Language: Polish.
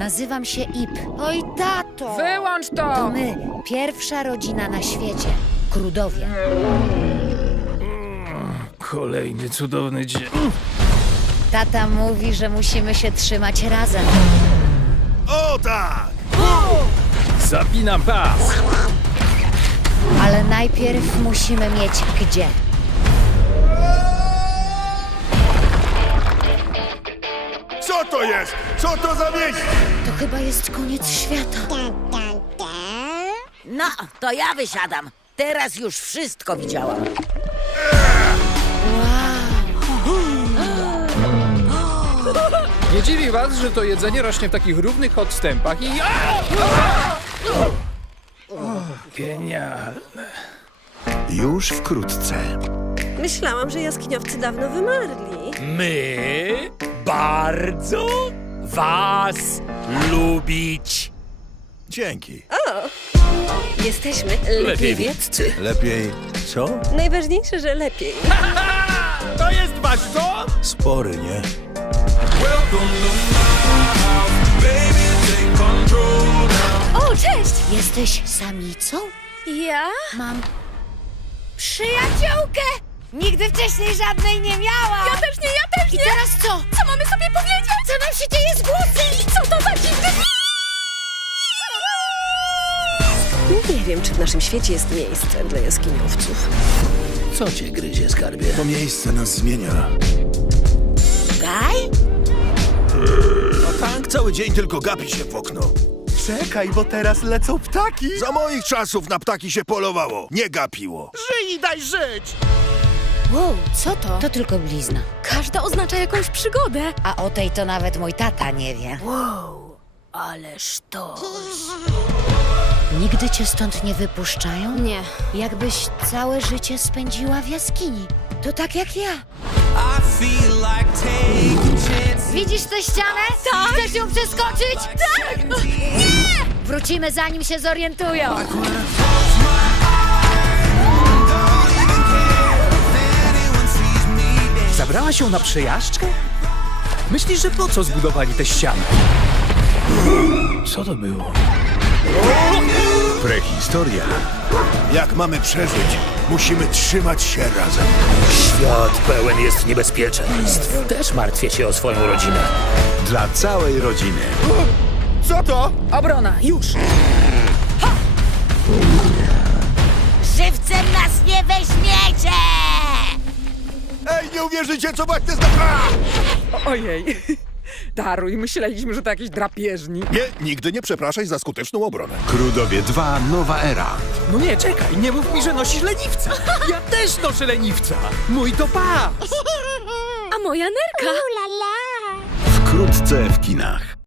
Nazywam się Ip. Oj, tato! Wyłącz To to! my, pierwsza rodzina na świecie. Krudowie. Kolejny cudowny dzień. Tata mówi, że musimy się trzymać razem. O tak! Zapinam pas! Ale najpierw musimy mieć gdzie. Co to jest? Co to za miejsce? To chyba jest koniec świata. No, to ja wysiadam. Teraz już wszystko widziałam. Nie dziwi was, że to jedzenie rośnie w takich równych odstępach i... Genialne. Już wkrótce. Myślałam, że jaskiniowcy dawno wymarli. My bardzo was lubić. Dzięki. Jesteśmy Wiedźcy. Lepiej co? Najważniejsze, że lepiej. To jest wasz dom? Spory, nie? O, cześć! Jesteś samicą? Ja? Mam przyjaciółkę! Nigdy wcześniej żadnej nie miałam! Ja też nie, ja też I nie! teraz co? Co mamy sobie powiedzieć? Co nam się dzieje z głosem? Co to za dziwny Nie wiem, czy w naszym świecie jest miejsce dla jaskiniowców. Co cię gryzie, skarbie? To miejsce nas zmienia. Gaj? A tank cały dzień tylko gapi się w okno. Czekaj, bo teraz lecą ptaki! Za moich czasów na ptaki się polowało, nie gapiło. Żyj i daj żyć! Wow, co to? To tylko blizna. Każda oznacza jakąś przygodę. A o tej to nawet mój tata nie wie. Ależ to. Nigdy cię stąd nie wypuszczają? Nie. Jakbyś całe życie spędziła w jaskini. To tak jak ja. Widzisz tę ścianę? Tak. Chcesz ją przeskoczyć? Tak! Nie! Wrócimy zanim się zorientują. Ją na przejażdżkę? Myślisz, że po co zbudowali te ściany? Co to było? Prehistoria. Jak mamy przeżyć, musimy trzymać się razem. Świat pełen jest niebezpieczeństw. Też martwię się o swoją rodzinę. Dla całej rodziny. Co to? Obrona, już! Żywcem nas nie weźmiecie! Nie uwierzycie, co właśnie zdarzyło! Ojej. Daruj, myśleliśmy, że to jakiś drapieżnik. Nie, nigdy nie przepraszaj za skuteczną obronę. Krudowie 2 Nowa Era. No nie, czekaj, nie mów mi, że nosisz leniwca. Ja też noszę leniwca. Mój to pas. A moja nerka? Wkrótce w kinach.